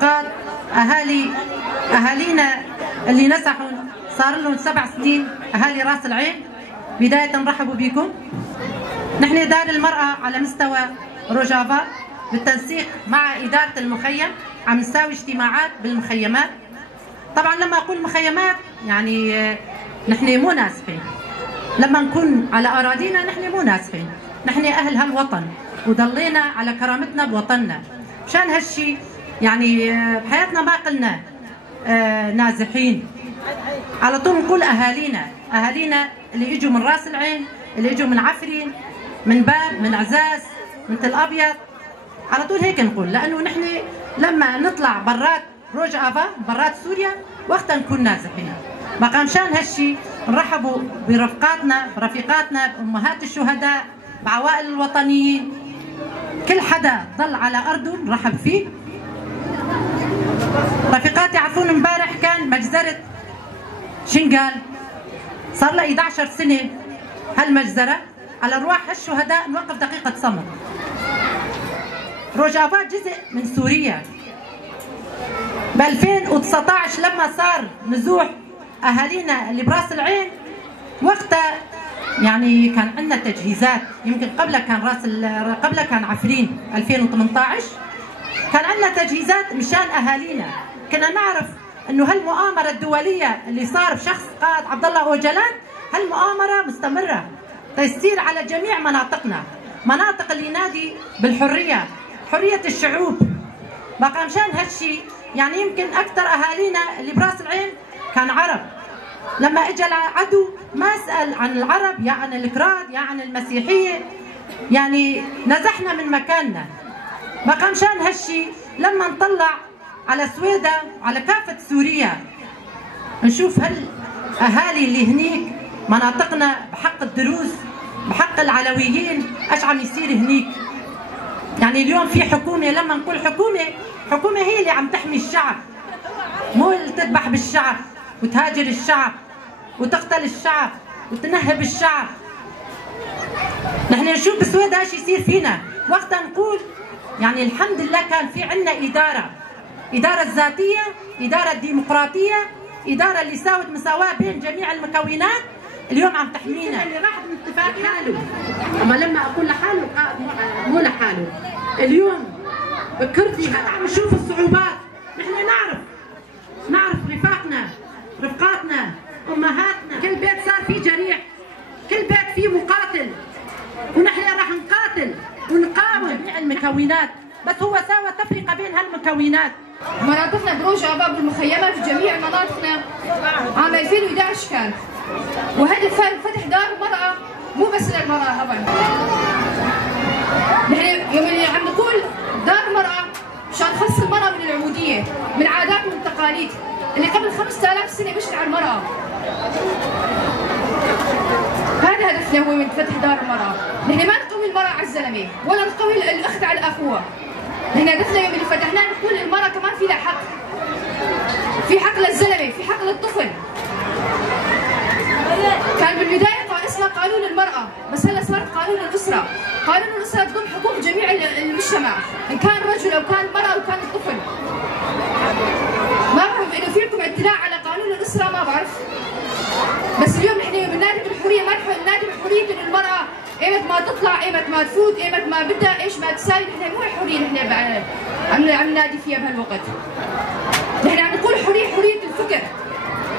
قاد أهالينا اللي نسحوا صار لهم 7 سنين، أهالي راس العين. بداية نرحبوا بكم. نحن دار المرأة على مستوى روجافا بالتنسيق مع إدارة المخيم عم نساوي اجتماعات بالمخيمات. طبعا لما أقول مخيمات يعني نحن مو ناسفين، لما نكون على أراضينا نحن مو ناسفين، نحن أهل هالوطن وضلينا على كرامتنا بوطننا. مشان هالشي يعني بحياتنا ما قلنا نازحين، على طول نقول أهالينا اللي اجوا من راس العين، اللي اجوا من عفرين، من باب، من عزاز، من تل أبيض، على طول هيك نقول، لأنه نحن لما نطلع برات روجافا برات سوريا وقتها نكون نازحين. بقى مشان هالشي نرحبوا برفيقاتنا، بأمهات الشهداء، بعوائل الوطنيين، كل حدا ضل على أرضه نرحب فيه. رفيقاتي عرفون امبارح كان مجزرة شنقال، صار لها 11 سنة هالمجزرة، على أرواح هالشهداء نوقف دقيقة صمت. روجافا جزء من سوريا. ب 2019 لما صار نزوح أهالينا اللي براس العين، وقتها يعني كان عندنا تجهيزات، يمكن قبل كان عفرين 2018 كان عندنا تجهيزات مشان أهالينا. كنا نعرف إنه هالمؤامرة الدولية اللي صار بشخص قائد عبد الله أوجلان، هالمؤامرة مستمرة تيصير على جميع مناطقنا، مناطق اللي ينادي بالحرية، حرية الشعوب. بقى مشان هالشي يعني يمكن أكثر أهالينا اللي براس العين كان عرب. لما اجى العدو ما سأل عن العرب، يا عن الكراد، يا عن المسيحية، يعني نزحنا من مكاننا. بقى مشان هالشي لما نطلع على سويدا وعلى كافة سوريا نشوف هالأهالي اللي هنيك مناطقنا بحق الدروز، بحق العلويين، ايش عم يصير هنيك. يعني اليوم في حكومة، لما نقول حكومة هي اللي عم تحمي الشعب، مو اللي تذبح بالشعب وتهاجر الشعب وتقتل الشعب وتنهب الشعب. نحن نشوف بسويدا ايش يصير فينا، وقتها نقول يعني الحمد لله كان في عندنا إدارة ذاتية، إدارة ديمقراطية، إدارة اللي ساوت مساواة بين جميع المكونات. اليوم عم تحمينا. اللي راح من اتفاق حاله، أما لما أقول لحاله مو لحاله. اليوم بكرتي عم نشوف الصعوبات، نحن نعرف رفقاتنا، أمهاتنا، كل بيت صار فيه جريح، كل بيت فيه مقاتل، ونحن راح نقاتل ونقاوم جميع المكونات، بس هو ساوى تفرقة بين هالمكونات. مناطقنا بروجافا بالمخيمات في جميع مناطقنا عام 2011 كان، وهدف فتح دار المرأة مو بس للمرأة أبدا. نحن يوم اللي عم نقول دار المرأة مشان نخلص المرأة من العبودية، من العادات والتقاليد اللي قبل 5000 سنة مشت على المرأة. هذا هدفنا هو من فتح دار المرأة. نحن ما نقوي المرأة على الزلمة ولا نقوي الأخت على أخوها. نحن هدفنا يوم اللي فتحناه نقول المرأة كمان في لها حق. في حق للزلمة، في حق للطفل. كان بالبداية اسمه قانون المرأة، بس هلا صار قانون الأسرة. قانون الأسرة تضم حقوق جميع المجتمع، إن كان رجل أو كان مرأة أو كان الطفل. ما بعرف إنه فيكم اطلاع على قانون الأسرة، ما بعرف. بس اليوم نحن بننادي بالحرية، ما بننادي بحرية إنه المرأة ايمت ما تطلع، ايمت ما تفوت، ايمت ما بدها ايش ما تساوي. نحن مو حرية نحن عم ننادي فيها بهالوقت. نحن